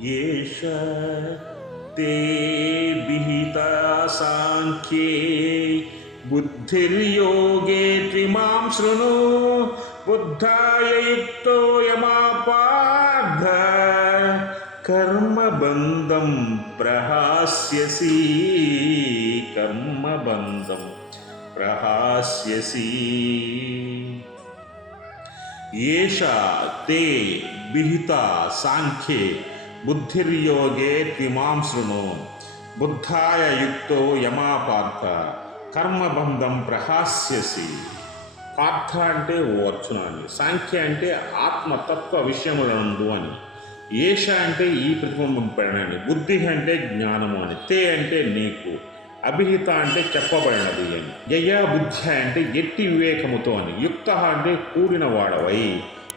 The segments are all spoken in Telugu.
येष ते विहिता साङ्ख्ये बुद्धिर्योगे त्विमां शृणु बुद्धाय युक्तो यमापार्थ कर्मबन्धं प्रहास्यसि कर्मबन्धं प्रहास्यसि येषा ते विहिता साङ्ख्ये बुद्धिर्योगे त्विमां शृणु बुद्धाय युक्तो యమాపార్థ కర్మబంధం ప్రహాస్యసి. పార్థ అంటే ఓ అర్జునాన్ని, సాంఖ్య అంటే ఆత్మతత్వ విషయములందు అని, ఏష అంటే ఈ ప్రతిబింబింపబడినని, బుద్ధి అంటే జ్ఞానము అని, తే అంటే నీకు, అభిహిత అంటే చెప్పబడినది అని, యయా బుద్ధి అంటే ఎట్టి వివేకముతో అని, యుక్త అంటే కూడిన వాడవై,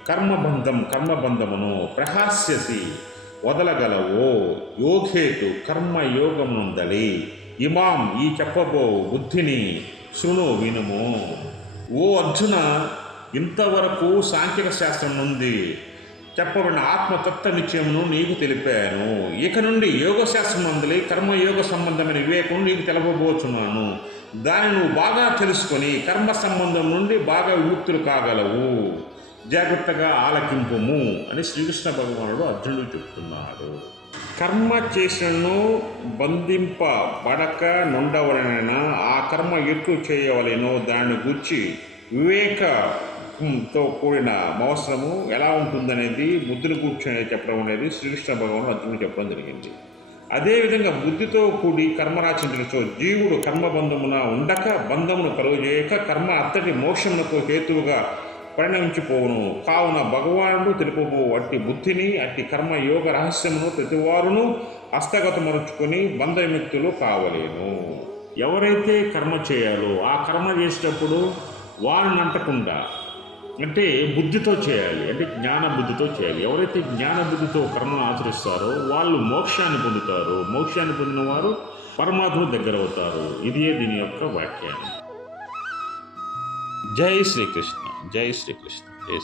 కర్మబంధమును ప్రహాస్యసి వదలగలవో, యోగేతు కర్మయోగమునందలి, ఇమాం ఈ చెప్పబో బుద్ధిని శృణు వినుము. ఓ అర్జున, ఇంతవరకు సాంఖ్యక శాస్త్రం నుండి చెప్పబడిన ఆత్మతత్వ నిశ్చయమును నీకు తెలిపాను. ఇక నుండి యోగశాస్త్రం నందలి కర్మయోగ సంబంధమైన వివేకం నీకు తెలపబోచున్నాను. దాన్ని నువ్వు బాగా తెలుసుకొని కర్మ సంబంధం నుండి బాగా విముక్తులు కాగలవు. జాగ్రత్తగా ఆలకింపుము అని శ్రీకృష్ణ భగవానుడు అర్జునుడు చెప్తున్నాడు. కర్మ చేసినను బంధింపబడక నుండవలనైనా ఆ కర్మ ఎట్లు చేయవలెనో దాన్ని గురించి వివేకంతో కూడిన అవసరము ఎలా ఉంటుందనేది బుద్ధిని కూర్చొని చెప్పడం అనేది శ్రీకృష్ణ భగవానుడు అర్జునుడు చెప్పడం జరిగింది. అదేవిధంగా బుద్ధితో కూడి కర్మరాచించో జీవుడు కర్మబంధమున ఉండక బంధమును కలుగజేయక కర్మ అత్తటి మోక్షమునకు హేతువుగా పరిణమించిపోవును. కావున భగవానుడు తెలుపబో అట్టి బుద్ధిని అట్టి కర్మయోగ రహస్యమును ప్రతివారును హస్తగతమరుచుకొని బంధ విముక్తులు కావలేను. ఎవరైతే కర్మ చేయాలో ఆ కర్మ చేసేటప్పుడు వారిని అంటకుండా, అంటే బుద్ధితో చేయాలి, అంటే జ్ఞాన బుద్ధితో చేయాలి. ఎవరైతే జ్ఞాన బుద్ధితో కర్మను ఆచరిస్తారో వాళ్ళు మోక్షాన్ని పొందుతారు. మోక్షాన్ని పొందిన వారు పరమాత్మ దగ్గర అవుతారు. ఇదే దీని యొక్క వ్యాఖ్యానం. జై శ్రీకృష్ణ, జై శ్రీకృష్ణ, జై శ్రీ